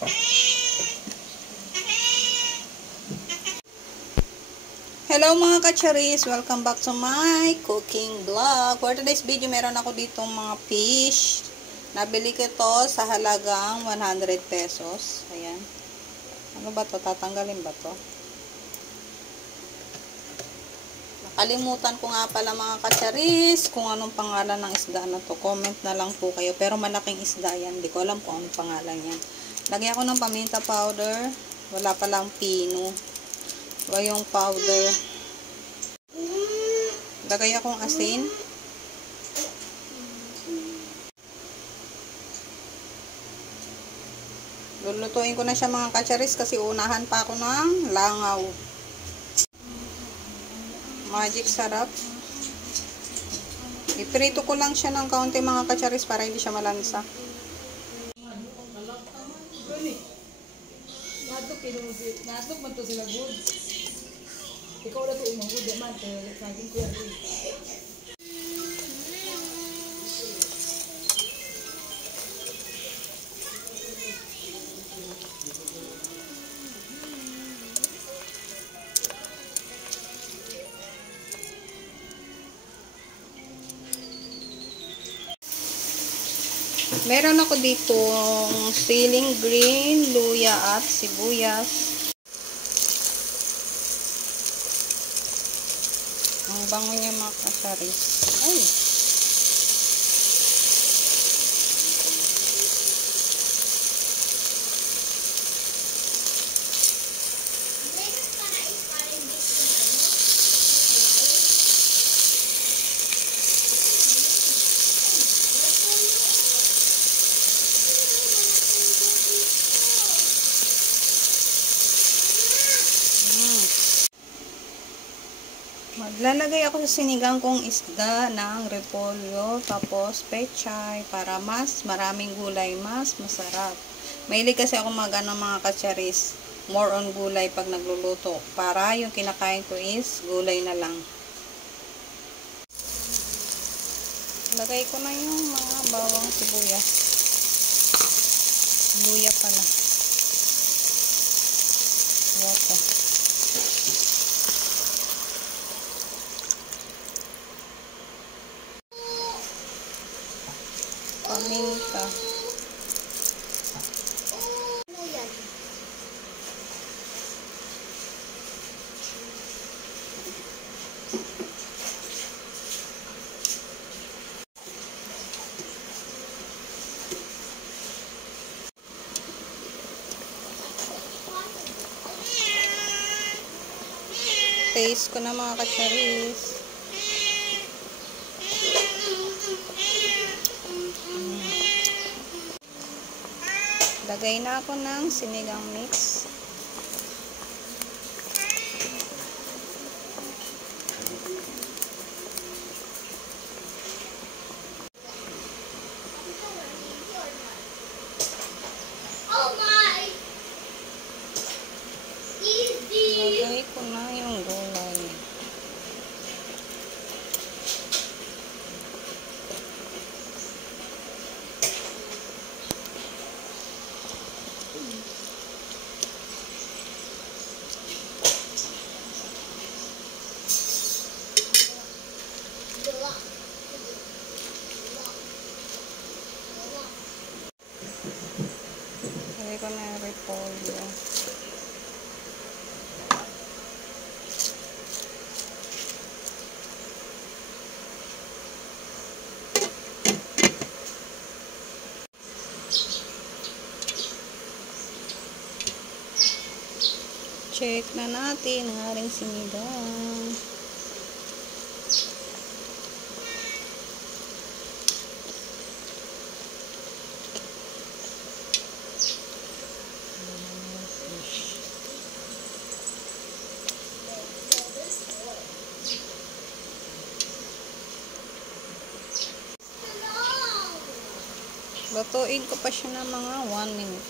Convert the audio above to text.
Hello mga kacharis! Welcome back to my cooking vlog. For today's video, meron ako ditong mga fish. Nabili ko ito sa halagang 100 pesos. Ayan. Ano ba to? Tatanggalin ba to? Nakalimutan ko nga pala mga kacharis kung anong pangalan ng isda na to. Comment na lang po kayo. Pero malaking isda yan. Hindi ko alam kung anong pangalan yan. Lagyan ko ng paminta powder. Wala palang pino. Yung powder. Lagay akong asin. Lulutuin ko na siya mga kacharis kasi unahan pa ako ng langaw. Magic sarap. Iprito ko lang siya ng kaunti mga kacharis para hindi siya malansa. Natok man to sila good. Ikaw na to umangod man to saging kuya. Meron ako ditong siling green, luya at sibuyas. Ang bango niya mga kacharis. Ay! Maglalagay ako sa sinigang kong isda ng repolyo, tapos pechay, para mas maraming gulay, mas masarap. Mahilig kasi ako mga kacharis, more on gulay pag nagluluto, para yung kinakain ko is gulay na lang. Lagay ko na yung mga bawang sibuyas. Luya pala. Yato. Paminta. Taste ko na mga kacharis. Lagay na ako ng sinigang mix. Lagay ko na yung gulay. Lagay ko na yung repolyo. Check na natin ang ating sinigang. Lutuin ko pa siya ng mga 1 minute.